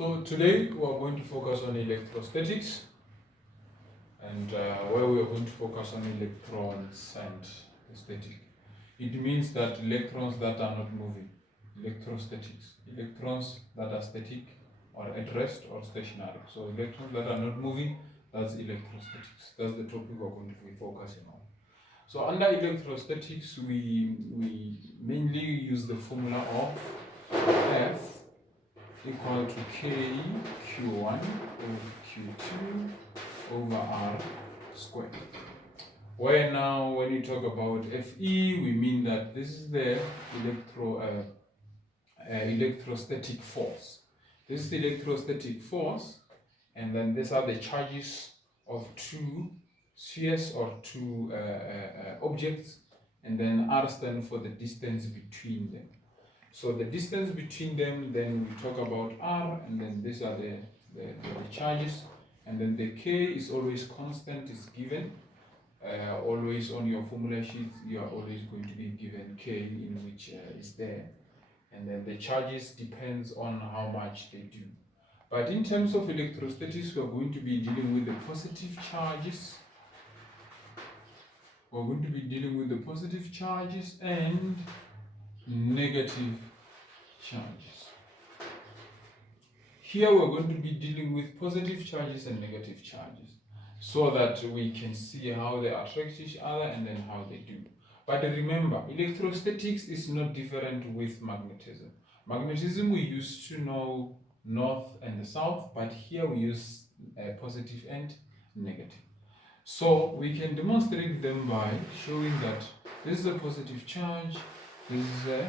So today we are going to focus on electrostatics, and where we are going to focus on electrons and static. It means that electrons that are not moving, electrostatics. Electrons that are static or at rest or stationary. So electrons that are not moving, that's electrostatics. That's the topic we are going to be focusing on. So under electrostatics, we mainly use the formula of F equal to K Q1 over Q2 over R squared. Where now when you talk about Fe, we mean that this is the electrostatic force. This is the electrostatic force, and then these are the charges of two spheres or two objects, and then R stands for the distance between them. So the distance between them, then we talk about R, and then these are the charges, and then the K is always constant, is given. Always on your formula sheet, you are always going to be given K, in which is there. And then the charges depends on how much they do. But in terms of electrostatics, we are going to be dealing with the positive charges. We're going to be dealing with the positive charges and negative charges. Here we're going to be dealing with positive charges and negative charges, so that we can see how they attract each other and then how they do. But remember, electrostatics is not different with magnetism. Magnetism we used to know north and the south, but here we use positive and negative. So we can demonstrate them by showing that this is a positive charge, this is a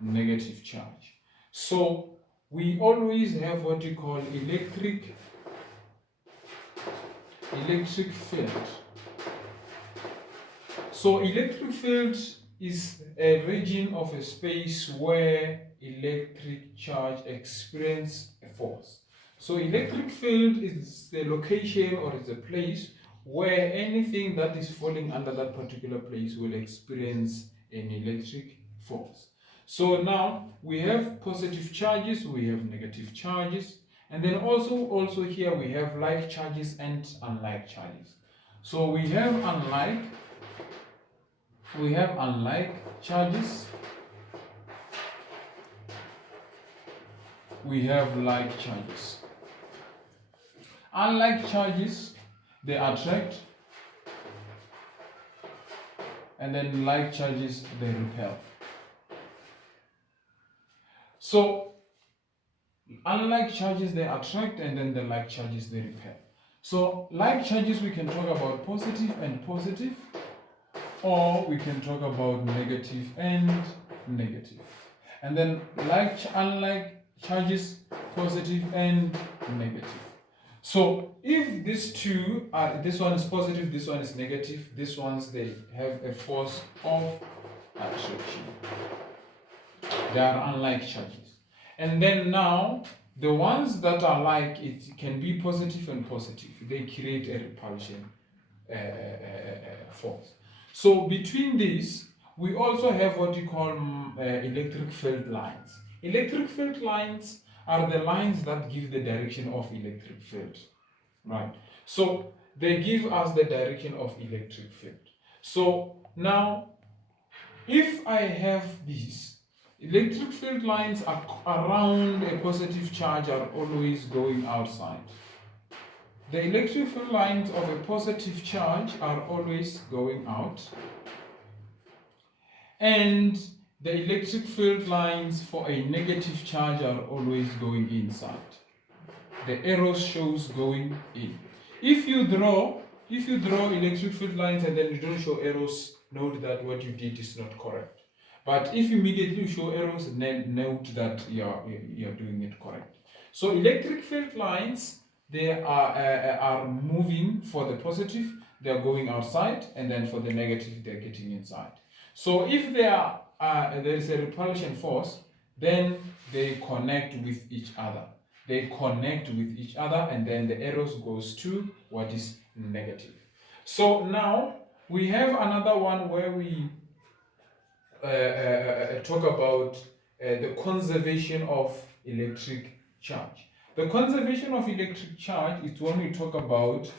negative charge. So we always have what we call electric field. So electric field is a region of a space where electric charge experience a force. So electric field is the location or is a place where anything that is falling under that particular place will experience an electric force. So now we have positive charges, we have negative charges, and then also here we have like charges and unlike charges. So we have unlike charges, we have like charges. Unlike charges, they attract, and then like charges, they repel. So unlike charges, they attract, and then the like charges, they repel. So like charges, we can talk about positive and positive, or we can talk about negative and negative. And then unlike charges, positive and negative. So if these two are, this one is positive, this one is negative, these ones, they have a force of attraction. They are unlike charges. And then now, the ones that are like, it can be positive and positive. They create a repulsion force. So between these, we also have what we call electric field lines. Electric field lines are the lines that give the direction of electric field, right? So they give us the direction of electric field. So now, if I have these, electric field lines are around a positive charge are always going outside. The electric field lines of a positive charge are always going out, and the electric field lines for a negative charge are always going inside. The arrow shows going in. If you draw electric field lines and then you don't show arrows, note that what you did is not correct. But if you immediately show arrows, then note that you're doing it correct. So electric field lines, they are moving for the positive, they are going outside, and then for the negative, they're getting inside. So if there is a repulsion force, then they connect with each other. They connect with each other, and then the arrows goes to what is negative. So now we have another one where we talk about the conservation of electric charge. The conservation of electric charge is when we talk about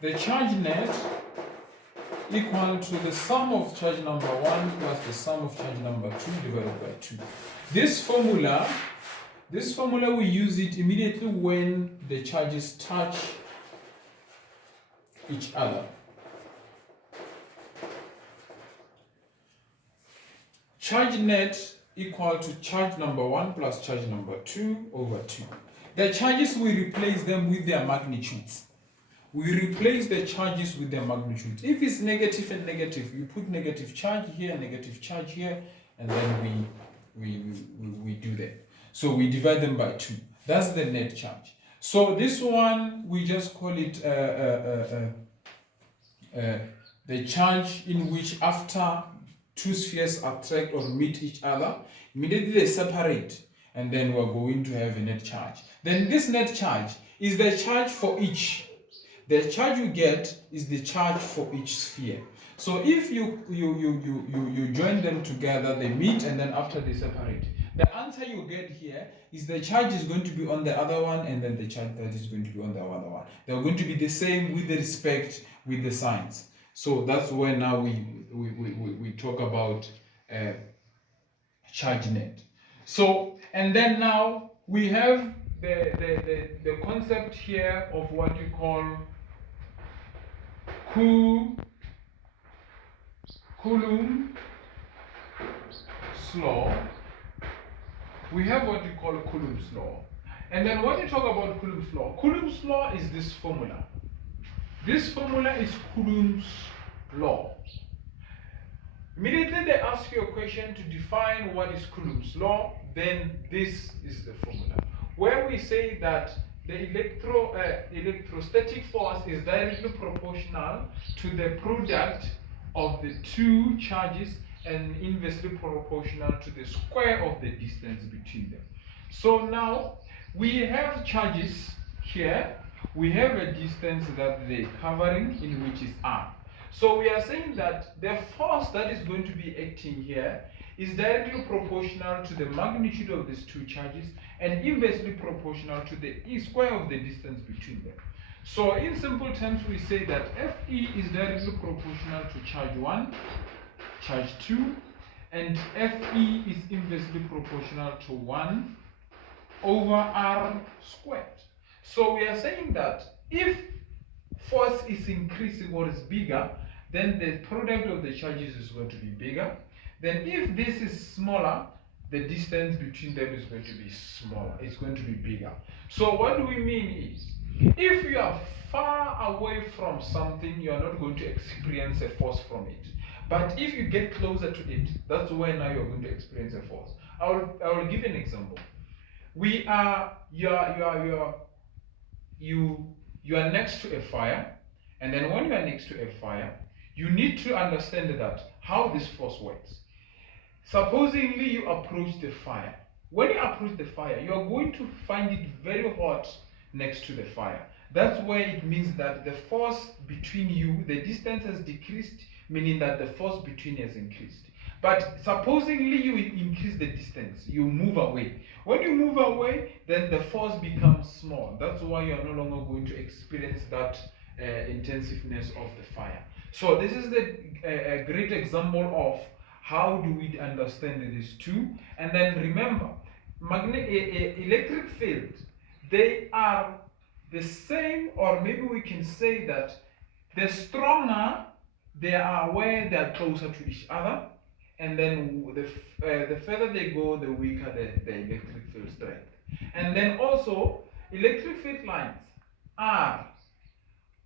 the charge net equal to the sum of charge number 1 plus the sum of charge number 2 divided by 2. This formula we use it immediately when the charges touch each other. Charge net equal to charge number 1 plus charge number 2 over 2. The charges, we replace them with their magnitudes. We replace the charges with their magnitudes. If it's negative and negative, you put negative charge here, and then we do that. So we divide them by 2. That's the net charge. So this one, we just call it the charge in which after two spheres attract or meet each other, immediately they separate, and then we're going to have a net charge. Then this net charge is the charge for each. The charge you get is the charge for each sphere. So if you join them together, they meet, and then after they separate, the answer you get here is the charge is going to be on the other one, and then the charge that is going to be on the other one. They're going to be the same with the respect with the signs. So that's where now we talk about charge net. So, and then now we have the concept here of what you call Coulomb's law. We have what we call Coulomb's law. And then when you talk about Coulomb's law is this formula. This formula is Coulomb's law. Immediately they ask you a question to define what is Coulomb's law, then this is the formula, where we say that the electrostatic force is directly proportional to the product of the two charges and inversely proportional to the square of the distance between them. So now we have charges here, we have a distance that they're covering in which is r. So we are saying that the force that is going to be acting here is directly proportional to the magnitude of these two charges and inversely proportional to the square of the distance between them. So in simple terms, we say that Fe is directly proportional to charge 1, charge 2, and Fe is inversely proportional to 1 over r squared. So we are saying that if force is increasing or is bigger, then the product of the charges is going to be bigger. Then if this is smaller, the distance between them is going to be smaller. It's going to be bigger. So what do we mean is, if you are far away from something, you are not going to experience a force from it. But if you get closer to it, that's when now you're going to experience a force. I will give an example. You are next to a fire, and then when you are next to a fire, you need to understand that how this force works. Supposingly you approach the fire. When you approach the fire, you are going to find it very hot next to the fire. That's where it means that the force between you, the distance has decreased, meaning that the force between has increased. But supposingly you increase the distance, you move away. When you move away, then the force becomes small. That's why you are no longer going to experience that intensiveness of the fire. So this is a great example of how do we understand these two. And then remember, electric field, they are the same, or maybe we can say that the stronger they are where they are closer to each other, and then the further they go, the weaker the electric field strength. And then also, electric field lines are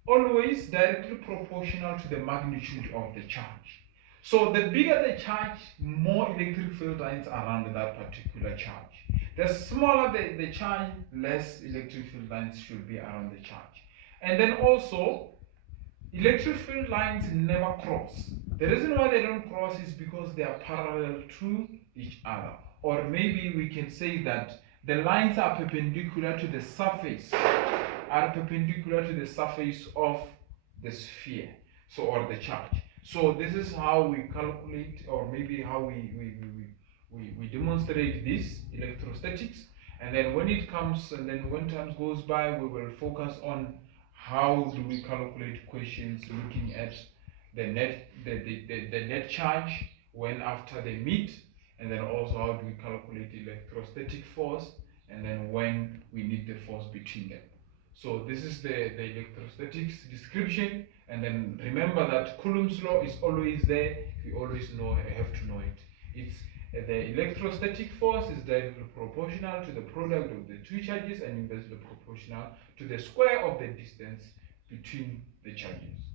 always directly proportional to the magnitude of the charge. So the bigger the charge, more electric field lines around that particular charge. The smaller the charge, less electric field lines should be around the charge. And then also, electric field lines never cross. The reason why they don't cross is because they are parallel to each other. Or maybe we can say that the lines are perpendicular to the surface, of the sphere, so, or the charge. So this is how we calculate, or maybe how we demonstrate this electrostatics. And then when it comes, and then when time goes by, we will focus on how do we calculate questions looking at the net charge when after they meet, and then also how do we calculate electrostatic force, and then when we need the force between them. So this is the electrostatics description, and then remember that Coulomb's law is always there. We always have to know it. It's the electrostatic force is directly proportional to the product of the two charges and inversely proportional to the square of the distance between the charges.